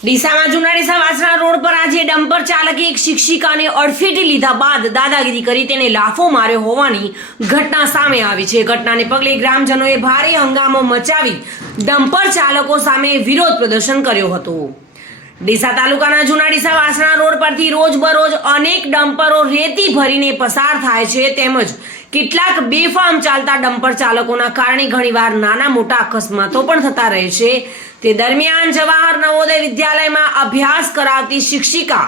ડીસામાં જૂના ડીસા વાસણા રોડ પર આજે ડમ્પર ચાલકે એક શિક્ષિકાને અડફેટે લીધા બાદ દાદાગીરી કરી તેને લાફો માર્યો હોવાની ઘટના સામે આવી છે। ઘટનાને પગલે ગ્રામજનોએ ભારે હંગામો મચાવી ડમ્પર ચાલકો સામે વિરોધ પ્રદર્શન કર્યો હતો। ડીસા તાલુકાના જૂના ડીસા વાસણા રોડ પરથી રોજબરોજ અનેક ડમ્પરો રેતી ભરીને પસાર થાય છે, તેમજ કેટલાક બેફામ ચાલતા ડમ્પર ચાલકોના કારણે ઘણીવાર નાના મોટા અકસ્માતો પણ થતા રહે છે। તે દરમિયાન જવાહર નવોદય વિદ્યાલયમાં અભ્યાસ કરાવતી શિક્ષિકા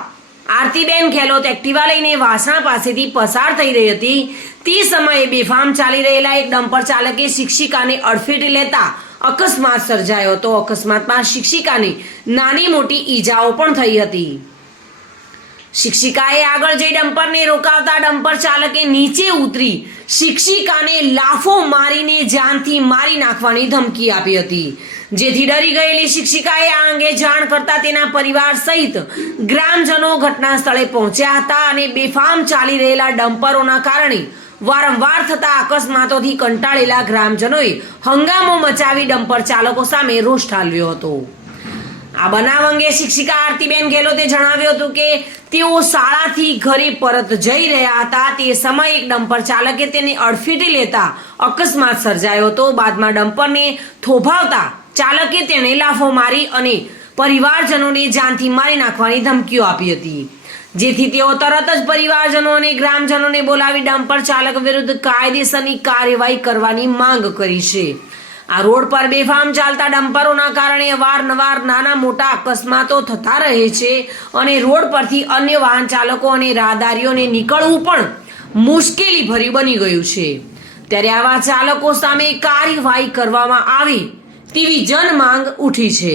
આરતીબેન ખેલોત એક્ટિવા લઈને વાસણા પાસેથી પસાર થઈ રહી હતી। તે સમયે બેફામ ચાલી રહેલા એક ડમ્પર ચાલકે શિક્ષિકાને અડફેટે લેતા અકસ્માત સર્જાયો હતો। અકસ્માતમાં શિક્ષિકાને નાની મોટી ઈજાઓ પણ થઈ હતી। શિક્ષિકાએ આગળ જઈ ડમ્પરને રોકાવતા ડમ્પર ચાલકે નીચે ઉતરી શિક્ષિકાને લાફો મારીને જાનથી મારી નાખવાની ધમકી આપી હતી, જેથી ડરી ગયેલી શિક્ષિકાએ આ અંગે જાણ કરતા તેના પરિવાર સહિત ગ્રામજનો ઘટના સ્થળે પહોંચ્યા હતા અને બેફામ ચાલી રહેલા ડમ્પરોના કારણે વારંવાર થતા અકસ્માતોથી કંટાળેલા ગ્રામજનોએ હંગામો મચાવી ડમ્પર ચાલકો સામે રોષ ઠાલવ્યો હતો। આ બનાવ અંગે શિક્ષિકા આરતીબેન ગેહલોતે જણાવ્યું હતું કે તેઓ શાળાથી ઘરે પરત જઈ રહ્યા હતા। તે સમયે એક ડમ્પર ચાલકે તેને અડફેટે લેતા અકસ્માત સર્જાયો હતો। બાદમાં ડમ્પરને થોભાવતા ચાલકે તેને લાફો મારી અને પરિવારજનોને જાનથી મારી નાખવાની ધમકીઓ આપી હતી, જેથી તેઓ તરત જ પરિવારજનો અને ગ્રામજનોને બોલાવી ડમ્પર ચાલક વિરુદ્ધ કાયદેસરની કાર્યવાહી કરવાની માંગ કરી છે। આ રોડ પર બેફામ ચાલતા ડમ્પરોના કારણે અવારનવાર નાના મોટા અકસ્માતો થતા રહે છે અને રોડ પરથી અન્ય વાહન ચાલકો અને રાહદારીઓને નીકળવું પણ મુશ્કેલી ભર્યું બની ગયું છે। ત્યારે આવા ચાલકો સામે કાર્યવાહી કરવામાં આવે તેવી જનમાંગ ઉઠી છે।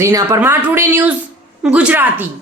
Reena Parmar, today news, Gujarati.